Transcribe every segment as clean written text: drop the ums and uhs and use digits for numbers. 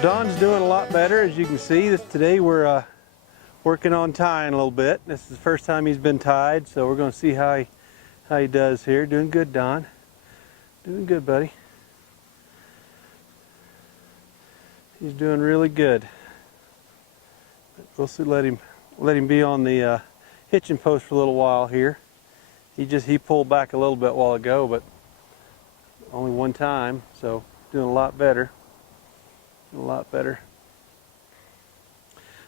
Don's doing a lot better, as you can see. Today we're working on tying a little bit. This is the first time he's been tied, so we're going to see how he does here. Doing good, Don. Doing good, buddy. He's doing really good. We'll see. Let him be on the hitching post for a little while here. He pulled back a little bit a while ago, but only one time, so doing a lot better. A lot better.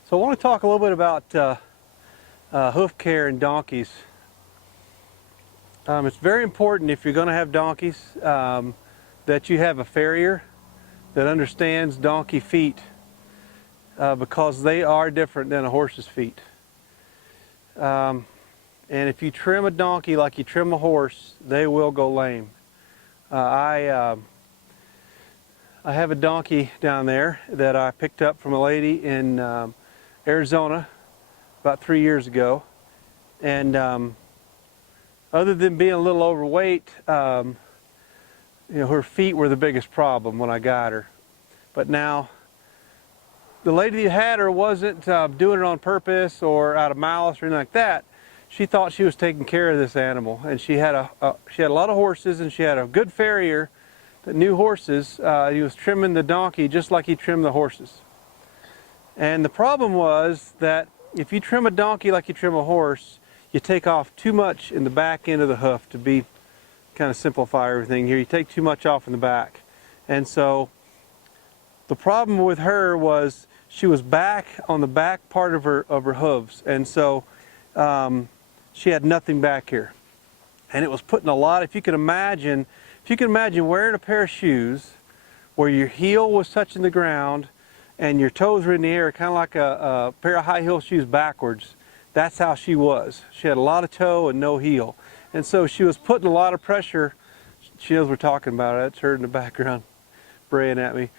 So I want to talk a little bit about hoof care in donkeys. It's very important, if you're going to have donkeys, that you have a farrier that understands donkey feet, because they are different than a horse's feet. And if you trim a donkey like you trim a horse, they will go lame. I have a donkey down there that I picked up from a lady in Arizona about 3 years ago, and other than being a little overweight, her feet were the biggest problem when I got her. But now, the lady that had her wasn't doing it on purpose or out of malice or anything like that. She thought she was taking care of this animal, and she had a lot of horses, and she had a good farrier that knew horses. He was trimming the donkey just like he trimmed the horses. And the problem was that if you trim a donkey like you trim a horse, you take off too much in the back end of the hoof. To be kind of simplify everything here, you take too much off in the back. And so the problem with her was she was back on the back part of her hooves, and so she had nothing back here. And it was putting a lot, if you can imagine wearing a pair of shoes where your heel was touching the ground and your toes were in the air, kind of like a pair of high heel shoes backwards. That's how she was. She had a lot of toe and no heel. And so she was putting a lot of pressure. She knows we're talking about it. It's her in the background braying at me.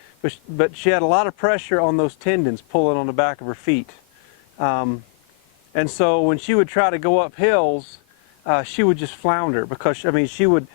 But she had a lot of pressure on those tendons pulling on the back of her feet. And so when she would try to go up hills, she would just flounder, because she would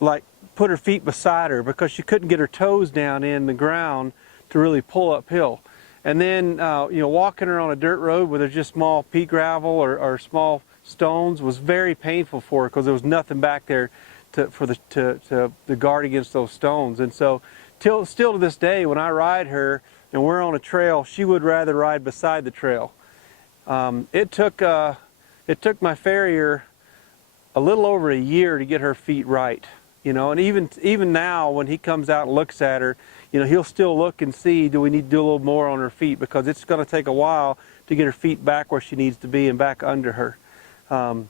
like put her feet beside her because she couldn't get her toes down in the ground to really pull uphill. And then walking her on a dirt road where there's just small pea gravel or small stones was very painful for her, because there was nothing back there to guard against those stones. And so still to this day, when I ride her and we're on a trail, she would rather ride beside the trail. It took my farrier a little over a year to get her feet right. And even now, when he comes out and looks at her, he'll still look and see, do we need to do a little more on her feet, because it's going to take a while to get her feet back where she needs to be and back under her. So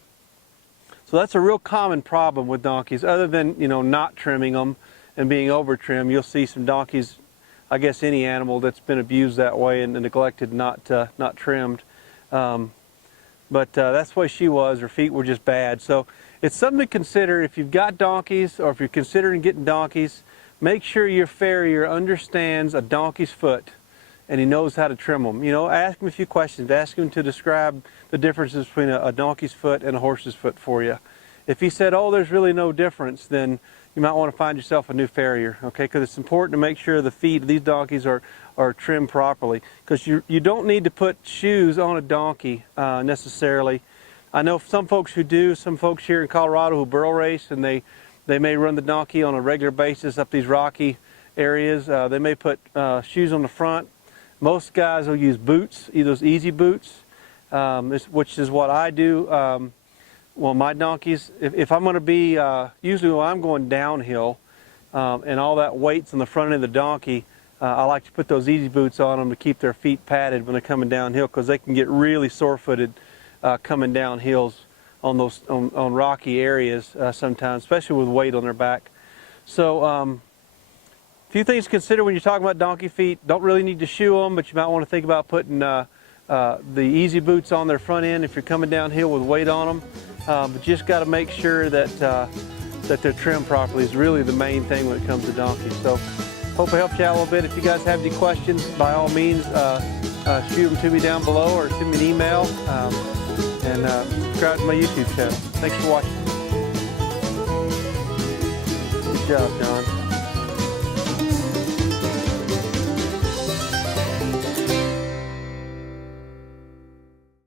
that's a real common problem with donkeys, other than not trimming them and being over trimmed. You'll see some donkeys, I guess any animal that's been abused that way and neglected, not trimmed. But that's the way she was. Her feet were just bad. So it's something to consider if you've got donkeys, or if you're considering getting donkeys. Make sure your farrier understands a donkey's foot and he knows how to trim them. Ask him a few questions. Ask him to describe the differences between a donkey's foot and a horse's foot for you. If he said, oh, there's really no difference, then you might want to find yourself a new farrier, okay? Because it's important to make sure the feet of these donkeys are trimmed properly. Because you don't need to put shoes on a donkey necessarily. I know some folks who do. Some folks here in Colorado who burro race, and they may run the donkey on a regular basis up these rocky areas. They may put shoes on the front. Most guys will use boots, either those easy boots, which is what I do. Well, my donkeys, if I'm going to be, usually when I'm going downhill and all that weight's on the front end of the donkey, I like to put those easy boots on them to keep their feet padded when they're coming downhill, because they can get really sore-footed coming down hills on those on rocky areas sometimes, especially with weight on their back. So a few things to consider when you're talking about donkey feet. Don't really need to shoe them, but you might want to think about putting the easy boots on their front end if you're coming downhill with weight on them. But you just got to make sure that they're trimmed properly is really the main thing when it comes to donkeys. So hope I helped you out a little bit. If you guys have any questions, by all means, shoot them to me down below or send me an email. And subscribe to my YouTube channel. Thanks for watching. Good job, John.